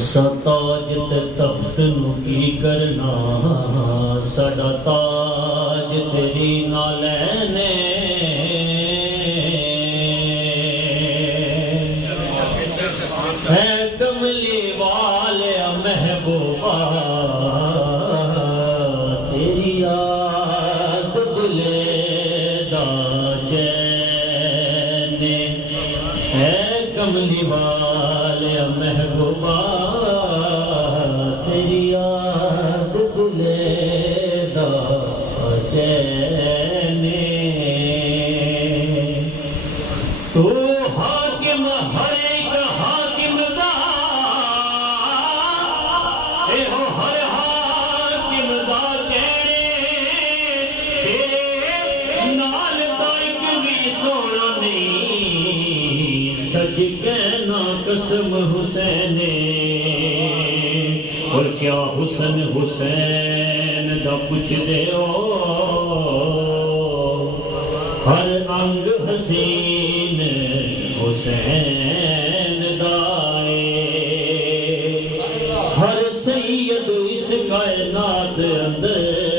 ताज ते तख्त नू की करना, साडा ताज तेरी नाल ने। है कमली वाले महबूबा, तेरी याद दिले दा चैन। है कमली वाले महबूबा, तेरी याद दिले दा चैन। तू हाकिम हर एक हाकिम दा, एहो हर हाकिम दा कहने, नाल दा एक भी सोना नहीं। सच कहना कसम हुसैन, और क्या हुसन हुसैन दा पुछदे हो। हर अंग हसीन हुसैन दाए, हर सैयद इस कायनात अंदर